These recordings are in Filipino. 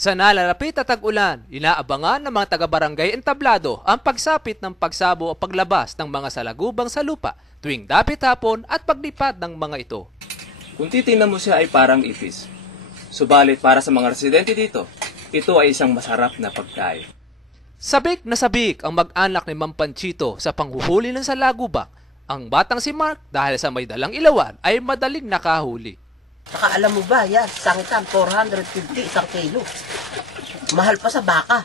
Sa nalalapit na tag-ulan, inaabangan ng mga taga-barangay entablado ang pagsapit ng pagsabo o paglabas ng mga salagubang sa lupa tuwing dapit hapon at paglipad ng mga ito. Kung titingnan mo siya ay parang ipis. Subalit para sa mga residente dito, ito ay isang masarap na pagkain. Sabik na sabik ang mag-anak ni Mang Panchito sa panghuhuli ng salagubang. Ang batang si Mark dahil sa may dalang ilawan ay madaling nakahuli. Saka alam mo ba, yan, sangitan, 450 isang kilo. Mahal pa sa baka.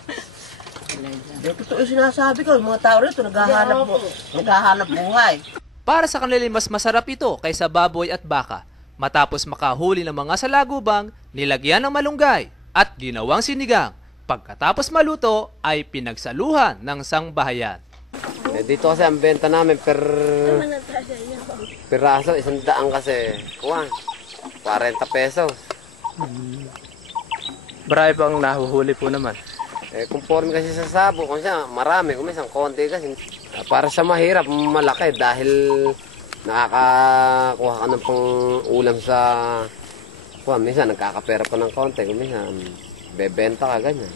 Yung totoo yung sinasabi ko, yung mga tao rito naghahanap buhay. Para sa kanila mas masarap ito kaysa baboy at baka. Matapos makahuli ng mga salagubang, nilagyan ng malunggay at ginawang sinigang. Pagkatapos maluto ay pinagsaluhan ng sangbahayan. Dito kasi ang benta namin per piraso, 100 kasi. Kuwan, 40 pesos. Marami pang nahuhuli po naman. Conforme kasi sa sabo, kung siya marami, kung minsan konti kasi. Para sa mahirap, malaki dahil nakakakuha ka ng pang-ulam sa kuwan. Minsan nagkakapera pa ng konti, kung minsan bebenta ka ganyan.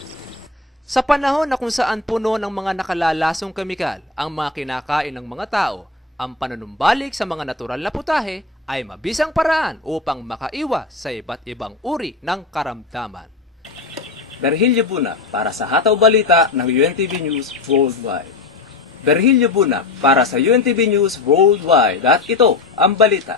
Sa panahon na kung saan puno ng mga nakalalasong kemikal ang mga kinakain ng mga tao, ang panunumbalik sa mga natural na putahe ay mabisang paraan upang makaiwas sa iba't ibang uri ng karamdaman. Berhilyo Buna para sa Hataw Balita ng UNTV News Worldwide. Berhilyo Buna para sa UNTV News Worldwide at ito ang balita.